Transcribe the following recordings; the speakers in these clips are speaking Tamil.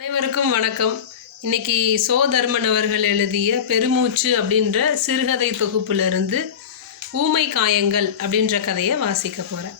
அனைவருக்கும் வணக்கம். இன்னைக்கு சோ தர்மன் அவர்கள் எழுதிய பெருமூச்சு அப்படின்ற சிறுகதை தொகுப்புலேருந்து ஊமை காயங்கள் அப்படின்ற கதையை வாசிக்க போகிறேன்.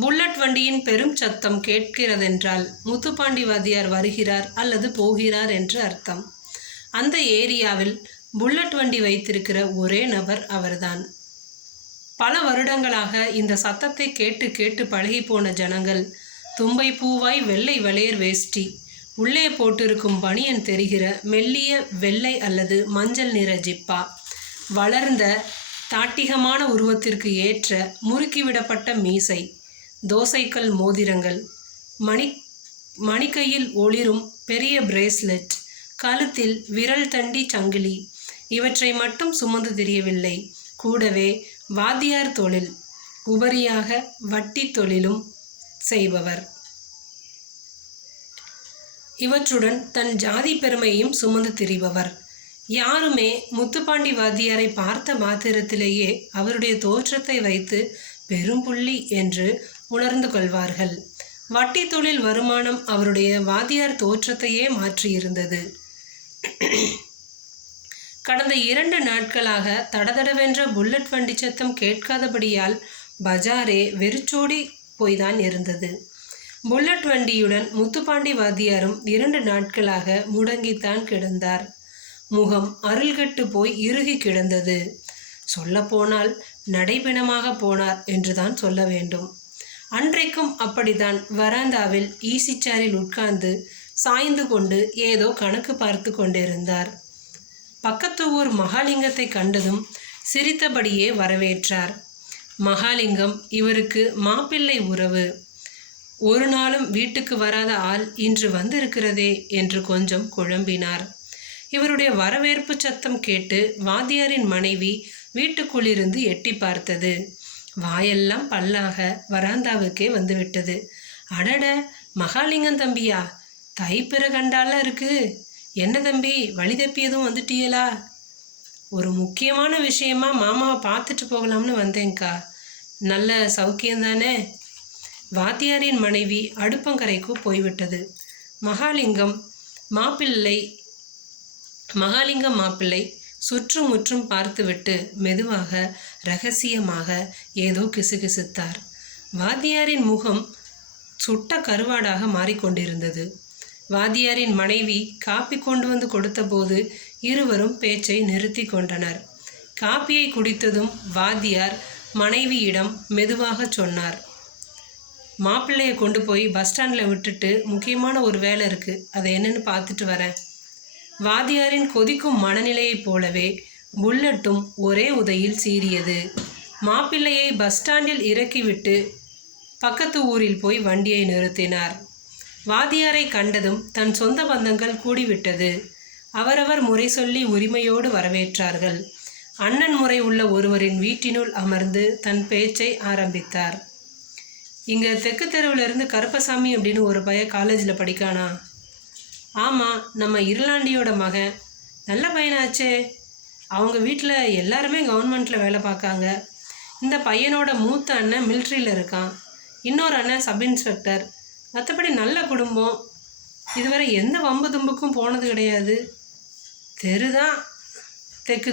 புல்லட் வண்டியின் பெரும் சத்தம் கேட்கிறதென்றால் முத்துப்பாண்டி வாத்தியார் வருகிறார் அல்லது போகிறார் என்று அர்த்தம். அந்த ஏரியாவில் புல்லட் வண்டி வைத்திருக்கிற ஒரே நபர் அவர்தான். பல வருடங்களாக இந்த சத்தத்தை கேட்டு கேட்டு பழகி போன ஜனங்கள் தும்பை பூவாய் வெள்ளை வெளையர் வேஷ்டி, உள்ளே போட்டிருக்கும் பனியன் தெரிகிற மெல்லிய வெள்ளை அல்லது மஞ்சள் நிற ஜிப்பா, வளர்ந்த தாட்டிகமான உருவத்திற்கு ஏற்ற முறுக்கிவிடப்பட்ட மீசை, தோசைக்கல் மோதிரங்கள், மணிக்கையில் ஒளிரும் பெரிய பிரேஸ்லெட், கழுத்தில் விரல் தண்டி சங்கிலி, இவற்றை மட்டும் சுமந்து திரியவில்லை. கூடவே வாத்தியார் தொழில், உபரியாக வட்டி தொழிலும் செய்பவர். இவற்றுடன் தன் ஜாதி பெருமையும் சுமந்து திரிபவர். யாருமே முத்துப்பாண்டி வாத்தியாரை பார்த்த மாத்திரத்திலேயே அவருடைய தோற்றத்தை வைத்து பெரும்புள்ளி என்று உணர்ந்து கொள்வார்கள். வட்டி தொழில் வருமானம் அவருடைய வாத்தியார் தோற்றத்தையே மாற்றியிருந்தது. கடந்த 2 நாட்களாக தடதடவென்ற புல்லட் வண்டி சத்தம் கேட்காதபடியால் பஜாரே வெறிச்சோடி போய்தான் இருந்தது. புல்லட் வண்டியுடன் முத்துப்பாண்டி வாத்தியாரும் 2 நாட்களாக முடங்கித்தான் கிடந்தார். முகம் அருள்கட்டு போய் இறுகி கிடந்தது. சொல்லப்போனால் நடைபிணமாக போனார் என்றுதான் சொல்ல வேண்டும். அன்றைக்கும் அப்படித்தான் வராந்தாவில் ஈசி சேரில் உட்கார்ந்து சாய்ந்து கொண்டு ஏதோ கணக்கு பார்த்து கொண்டிருந்தார். பக்கத்து ஊர் மகாலிங்கத்தை கண்டதும் சிரித்தபடியே வரவேற்றார். மகாலிங்கம் இவருக்கு மாப்பிள்ளை உறவு. ஒரு நாளும் வீட்டுக்கு வராத ஆள் இன்று வந்திருக்கிறதே என்று கொஞ்சம் குழம்பினார். இவருடைய வரவேற்பு சத்தம் கேட்டு வாத்தியாரின் மனைவி வீட்டுக்குள்ளிருந்து எட்டி பார்த்தது. வாயெல்லாம் பல்லாக வராந்தாவுக்கே வந்துவிட்டது. அடட, மகாலிங்கம் தம்பியா, தைப்பிற கண்டால இருக்கு. என்ன தம்பி, வழி தப்பியதும் வந்துட்டியலா? ஒரு முக்கியமான விஷயமா மாமாவை பார்த்துட்டு போகலாம்னு வந்தேங்க்கா. நல்ல சௌக்கியம்தானே? வாத்தியாரின் மனைவி அடுப்பங்கரைக்கு போய்விட்டது. மகாலிங்கம் மாப்பிள்ளை சுற்றுமுற்றும் பார்த்துவிட்டு மெதுவாக இரகசியமாக ஏதோ கிசுகிசுத்தார். வாத்தியாரின் முகம் சுட்ட கருவாடாக மாறிக்கொண்டிருந்தது. வாத்தியாரின் மனைவி காப்பி கொண்டு வந்து கொடுத்தபோது இருவரும் பேச்சை நிறுத்தி கொண்டனர். காப்பியை குடித்ததும் வாத்தியார் மனைவியிடம் மெதுவாக சொன்னார், மாப்பிள்ளையை கொண்டு போய் பஸ் ஸ்டாண்டில் விட்டுட்டு முக்கியமான ஒரு வேலை இருக்குது, அதை என்னன்னு பார்த்துட்டு வரேன். வாத்தியாரின் கொதிக்கும் மனநிலையைப் போலவே புல்லட்டும் ஒரே உதையில் சீறியது. மாப்பிள்ளையை பஸ் ஸ்டாண்டில் இறக்கிவிட்டு பக்கத்து ஊரில் போய் வண்டியை நிறுத்தினார். வாத்தியாரை கண்டதும் தன் சொந்த பந்தங்கள் கூடிவிட்டது. அவரவர் முறை சொல்லி உரிமையோடு வரவேற்றார்கள். அண்ணன் முறை உள்ள ஒருவரின் வீட்டினுள் அமர்ந்து தன் பேச்சை ஆரம்பித்தார். இங்கே தெற்கு தெருவிலேருந்து கருப்பசாமி அப்படின்னு ஒரு பையன் காலேஜில் படிக்கானா? ஆமாம், நம்ம இருளாண்டியோட மகன். நல்ல பையனாச்சே. அவங்க வீட்டில் எல்லாருமே கவர்மெண்ட்டில் வேலை பார்க்காங்க. இந்த பையனோட மூத்த அண்ணன் மிலிட்ரியில் இருக்கான். இன்னொரு அண்ணன் சப் இன்ஸ்பெக்டர். மற்றபடி நல்ல குடும்பம். இதுவரை எந்த வம்பு தும்புக்கும் போனது கிடையாது. தெருதான் தெற்கு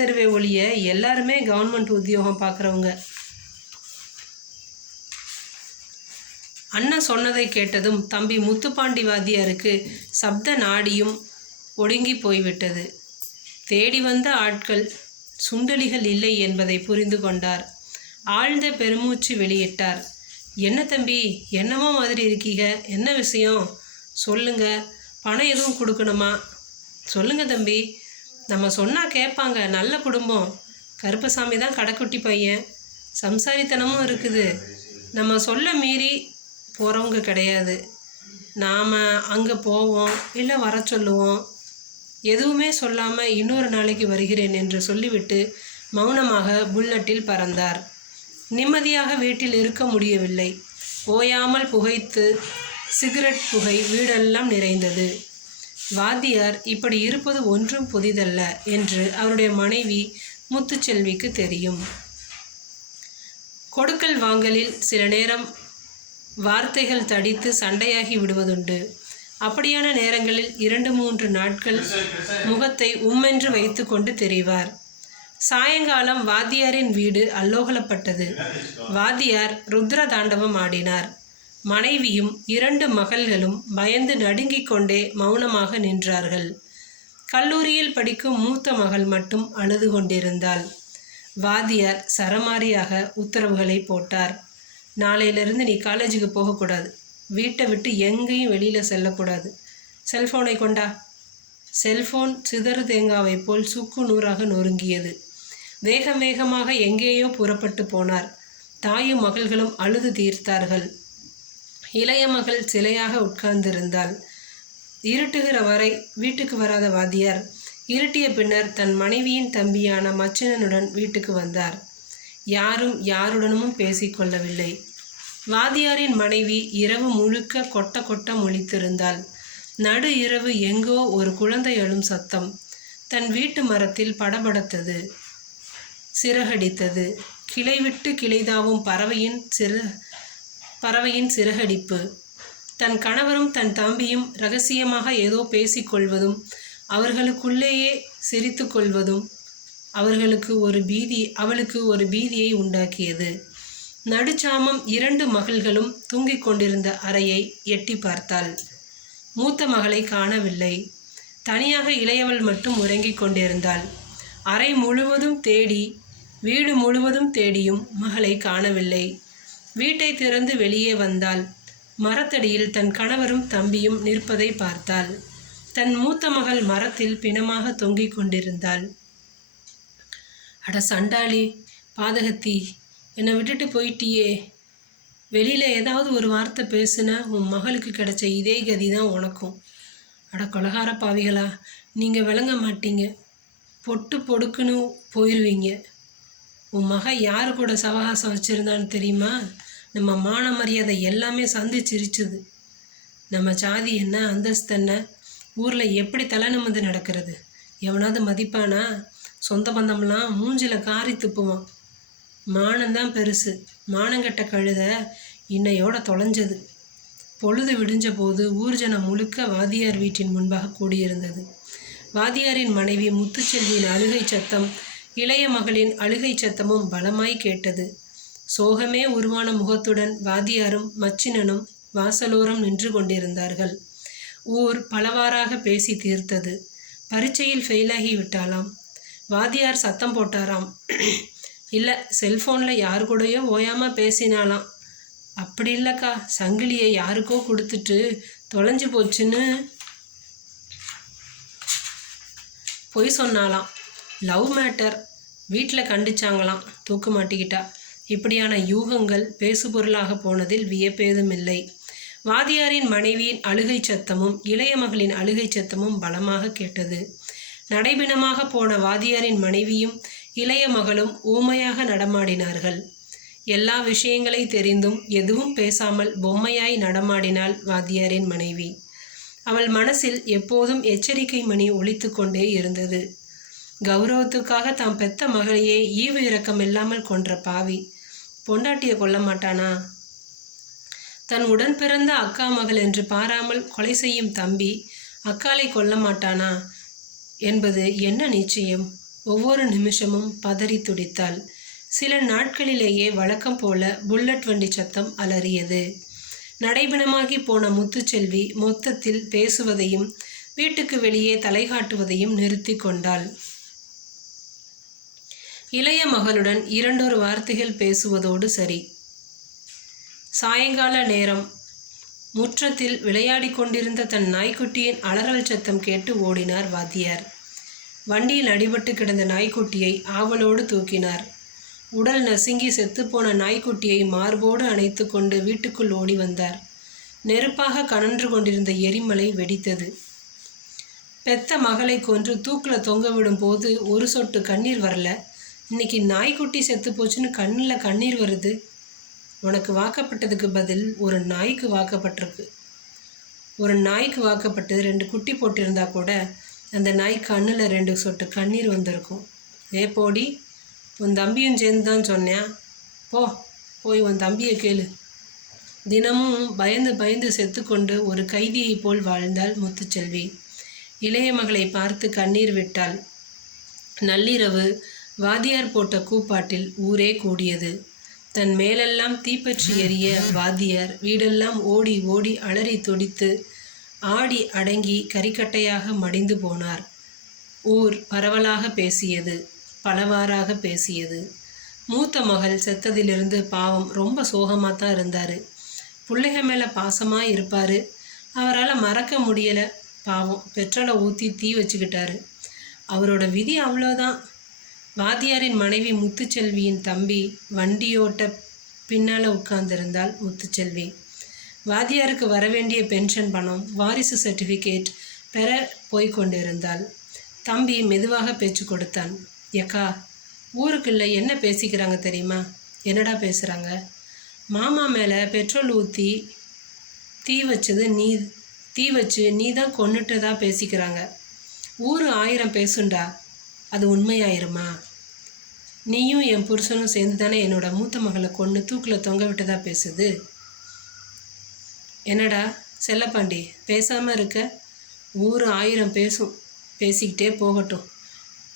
தெருவே ஒழிய எல்லாருமே கவர்மெண்ட் உத்தியோகம் பார்க்குறவங்க. அண்ணன் சொன்னதை கேட்டதும் தம்பி முத்துப்பாண்டி வாத்தியாருக்கு சப்த நாடியும் ஒடுங்கி போய்விட்டது. தேடி வந்த ஆட்கள் சுண்டலிகள் இல்லை என்பதை புரிந்து கொண்டார். ஆழ்ந்த பெருமூச்சு வெளியிட்டார். என்ன தம்பி, என்னமோ மாதிரி இருக்கீங்க, என்ன விஷயம் சொல்லுங்க. பணம் எதுவும் கொடுக்கணுமா? சொல்லுங்க தம்பி, நம்ம சொன்னால் கேட்பாங்க. நல்ல குடும்பம். கருப்பசாமி தான் கடைக்குட்டி பையன். சம்சாரித்தனமும் இருக்குது. நம்ம சொல்ல மீறி போகிறவங்க கிடையாது. நாம் அங்கே போவோம், இல்லை வர சொல்லுவோம். எதுவுமே சொல்லாமல் இன்னொரு நாளைக்கு வருகிறேன் என்று சொல்லிவிட்டு மௌனமாக புல்லட்டில் பறந்தார். நிம்மதியாக வீட்டில் இருக்க முடியவில்லை. ஓயாமல் புகைத்து சிகரெட் புகை வீடெல்லாம் நிறைந்தது. வாத்தியார் இப்படி இருப்பது ஒன்றும் புதிதல்ல என்று அவருடைய மனைவி முத்துச்செல்விக்கு தெரியும். கொடுக்கல் வாங்கலில் சில நேரம் வார்த்தைகள் தடித்து சண்டையாகி விடுவதுண்டு. அப்படியான நேரங்களில் 2-3 நாட்கள் முகத்தை உம்மென்று வைத்து கொண்டு தெரிவார். சாயங்காலம் வாத்தியாரின் வீடு அல்லோகலப்பட்டது. வாத்தியார் ருத்ர தாண்டவம் ஆடினார். மனைவியும் 2 மகள்களும் பயந்து நடுங்கிக் கொண்டே மௌனமாக நின்றார்கள். கல்லூரியில் படிக்கும் மூத்த மகள் மட்டும் அழுது கொண்டிருந்தாள். வாத்தியார் சரமாரியாக உத்தரவுகளை போட்டார். நாளையிலிருந்து நீ காலேஜுக்கு போகக்கூடாது, வீட்டை விட்டு எங்கேயும் வெளியில் செல்லக்கூடாது, செல்ஃபோனை கொண்டா. செல்ஃபோன் சிதறு தேங்காவை போல் சுக்கு நூறாக நொறுங்கியது. வேகம் வேகமாக எங்கேயோ புறப்பட்டு போனார். தாயும் மகள்களும் அழுது தீர்த்தார்கள். இளைய மகள் சிலையாக உட்கார்ந்திருந்தாள். இருட்டுகிற வரை வீட்டுக்கு வராத வாத்தியார் இருட்டிய பின்னர் தன் மனைவியின் தம்பியான மச்சினனுடன் வீட்டுக்கு வந்தார். யாரும் யாருடனும் பேசிக்கொள்ளவில்லை. வாத்தியாரின் மனைவி இரவு முழுக்க கொட்ட கொட்ட முழித்திருந்தாள். நடு இரவு எங்கோ ஒரு குழந்தை அழும் சத்தம் தன் வீட்டு மரத்தில் படபடத்தது, சிறகடித்தது. கிளை விட்டு கிளைதாவும் பறவையின் சிறகடிப்பு. தன் கணவரும் தன் தம்பியும் இரகசியமாக ஏதோ பேசிக்கொள்வதும் அவர்களுக்குள்ளேயே சிரித்து கொள்வதும் அவளுக்கு ஒரு பீதியை உண்டாக்கியது. நடுச்சாமம் 2 மகள்களும் தூங்கிக் கொண்டிருந்த அறையை எட்டி பார்த்தாள். மூத்த மகளை காணவில்லை. தனியாக இளையவள் மட்டும் உறங்கிக் கொண்டிருந்தாள். அறை முழுவதும் தேடி, வீடு முழுவதும் தேடியும் மகளை காணவில்லை. வீட்டை திறந்து வெளியே வந்தாள். மரத்தடியில் தன் கணவரும் தம்பியும் நிற்பதை பார்த்தாள். தன் மூத்த மகள் மரத்தில் பிணமாக தொங்கிக் கொண்டிருந்தாள். அட சண்டாளி, பாதகத்தி, என்னை விட்டுட்டு போயிட்டியே. வெளியில் ஏதாவது ஒரு வார்த்தை பேசுன உன் மகளுக்கு கிடைச்ச இதே கதி தான் உனக்கும். அட கொலகார பாவிகளா, நீங்கள் விளங்க மாட்டீங்க. பொட்டு பொடுக்குன்னு போயிடுவீங்க. உன் மகன் யாரு கூட சவகாசம் வச்சுருந்தான்னு தெரியுமா? நம்ம மான மரியாதை எல்லாமே சந்திச்சிருச்சுது. நம்ம ஜாதி என்ன, அந்தஸ்து என்ன, ஊரில் எப்படி தலை நிமிர்ந்து நடக்கிறது? எவனாவது மதிப்பானா? சொந்த பந்தம்லாம் மூஞ்சில் காரி துப்புவான். மானந்தான் பெருசு. மானங்கட்ட கழுத இன்னையோட தொலைஞ்சது. பொழுது விடிஞ்ச போது ஊர்ஜனம் முழுக்க வாத்தியார் வீட்டின் முன்பாக கூடியிருந்தது. வாத்தியாரின் மனைவி முத்துச்செல்வியின் அழுகை சத்தம், இளைய மகளின் அழுகை சத்தமும் பலமாய் கேட்டது. சோகமே உருவான முகத்துடன் வாத்தியாரும் மச்சினனும் வாசலோரம் நின்று கொண்டிருந்தார்கள். ஊர் பலவாறாக பேசி தீர்த்தது. பரீட்சையில் ஃபெயிலாகி விட்டாலாம். வாத்தியார் சத்தம் போட்டாராம். இல்லை, செல்ஃபோனில் யாரு கூடயோ ஓயாமல் பேசினாலாம். அப்படி இல்லைக்கா, சங்கிலியை யாருக்கோ கொடுத்துட்டு தொலைஞ்சு போச்சுன்னு பொய் சொன்னாலாம். லவ் மேட்டர், வீட்டில் கண்டிச்சாங்களாம், தூக்கு மாட்டிக்கிட்டா. இப்படியான யூகங்கள் பேசுபொருளாக போனதில் வியப்பேதுமில்லை. வாத்தியாரின் மனைவியின் அழுகை சத்தமும் இளைய மகளின் அழுகை சத்தமும் பலமாக கேட்டது. நடைபிணமாக போன வாத்தியாரின் மனைவியும் இளைய மகளும் ஊமையாக நடமாடினார்கள். எல்லா விஷயங்களை தெரிந்தும் எதுவும் பேசாமல் பொம்மையாய் நடமாடினாள் வாத்தியாரின் மனைவி. அவள் மனசில் எப்போதும் எச்சரிக்கை மணி ஒலித்து கொண்டே இருந்தது. கௌரவத்துக்காக தாம் பெத்த மகளையே ஈவு இரக்கம் இல்லாமல் கொன்ற பாவி பொண்டாட்டியை கொல்ல மாட்டானா? தன் உடன் பிறந்த அக்கா மகள் என்று பாராமல் கொலை செய்யும் தம்பி அக்காலை கொல்ல மாட்டானா என்பது என்ன நிச்சயம்? ஒவ்வொரு நிமிஷமும் பதறி துடித்தாள். சில நாட்களிலேயே வழக்கம் போல புல்லட் வண்டி சத்தம் அலறியது. நடைபிணமாகி போன முத்துச்செல்வி மொத்தத்தில் பேசுவதையும் வீட்டுக்கு வெளியே தலை காட்டுவதையும் நிறுத்தி கொண்டாள். இளைய மகளுடன் 2 வார்த்தைகள் பேசுவதோடு சரி. சாயங்கால நேரம். முற்றத்தில் விளையாடி கொண்டிருந்த தன் நாய்க்குட்டியின் அலறல் சத்தம் கேட்டு ஓடினார் வாத்தியார். வண்டியில் அடிபட்டு கிடந்த நாய்க்குட்டியை ஆவலோடு தூக்கினார். உடல் நசுங்கி செத்துப்போன நாய்க்குட்டியை மார்போடு அணைத்து கொண்டு வீட்டுக்குள் ஓடி வந்தார். நெருப்பாக கனன்று கொண்டிருந்த எரிமலை வெடித்தது. பெத்த மகளை கொன்று தூக்கில் தொங்கவிடும் போது ஒரு சொட்டு கண்ணீர் வரல. இன்னைக்கு நாய்க்குட்டி செத்து போச்சுன்னு கண்ணில் கண்ணீர் வருது. உனக்கு வாக்கப்பட்டதுக்கு பதில் ஒரு நாய்க்கு வாக்கப்பட்டிருக்கு. ஒரு நாய்க்கு வாக்கப்பட்டு 2 குட்டி போட்டிருந்தா கூட அந்த நாய் கண்ணில் 2 சொட்டு கண்ணீர் வந்திருக்கும். போடி, உன் தம்பியும் சேர்ந்து தான் சொன்னேன். போய் உன் தம்பியை கேளு. தினமும் பயந்து பயந்து செத்துக்கொண்டு ஒரு கைதியைப் போல் வாழ்ந்தாள் முத்துச்செல்வி. இளைய மகளை பார்த்து கண்ணீர் விட்டாள். நள்ளிரவு வாத்தியார் போட்ட கூப்பாட்டில் ஊரே கூடியது. தன் மேலெல்லாம் தீப்பற்றி எரிய வாத்தியார் வீடெல்லாம் ஓடி ஓடி அலறி துடித்து ஆடி அடங்கி கரிக்கட்டையாக மடிந்து போனார். ஊர் பரவலாக பேசியது, பலவாறாக பேசியது. மூத்த மகள் செத்ததிலிருந்து பாவம் ரொம்ப சோகமாக தான் இருந்தார். பிள்ளைக மேலே பாசமாக இருப்பார். அவரால் மறக்க முடியலை. பாவம் பெட்ரோலை ஊற்றி தீ வச்சுக்கிட்டாரு. அவரோட விதி அவ்வளோதான். வாத்தியாரின் மனைவி முத்துச்செல்வியின் தம்பி வண்டியோட்ட பின்னால் உட்கார்ந்திருந்தாள் முத்துச்செல்வி. வாத்தியாருக்கு வரவேண்டிய பென்ஷன் பணம், வாரிசு சர்டிஃபிகேட் பெற போய்கொண்டிருந்தாள். தம்பி மெதுவாக பேச்சு கொடுத்தான். ஏக்கா, ஊருக்குள்ள என்ன பேசிக்கிறாங்க தெரியுமா? என்னடா பேசுகிறாங்க? மாமா மேலே பெட்ரோல் ஊற்றி தீ வச்சு நீ தான் கொன்னுட்டதா பேசிக்கிறாங்க. ஊர் 1000 பேசுண்டா, அது உண்மையாயிருமா? நீயும் என் புருஷனும் சேர்ந்து தானே என்னோட மூத்த மகளை கொன்று தூக்கில் தொங்க விட்டதா பேசுது. என்னடா செல்லப்பாண்டி, பேசாமல் இருக்க? ஊர் 1000 பேசும், பேசிக்கிட்டே போகட்டும்.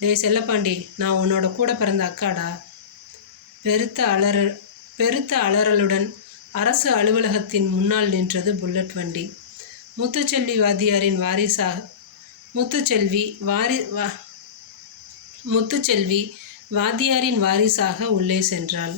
டேய் செல்லப்பாண்டி, நான் உன்னோட கூட பிறந்த அக்காடா. பெருத்த அலறலுடன் அரசு அலுவலகத்தின் முன்னால் நின்றது புல்லட் வண்டி. முத்துச்செல்வி வாத்தியாரின் வாரிசாக உள்ளே சென்றாள்.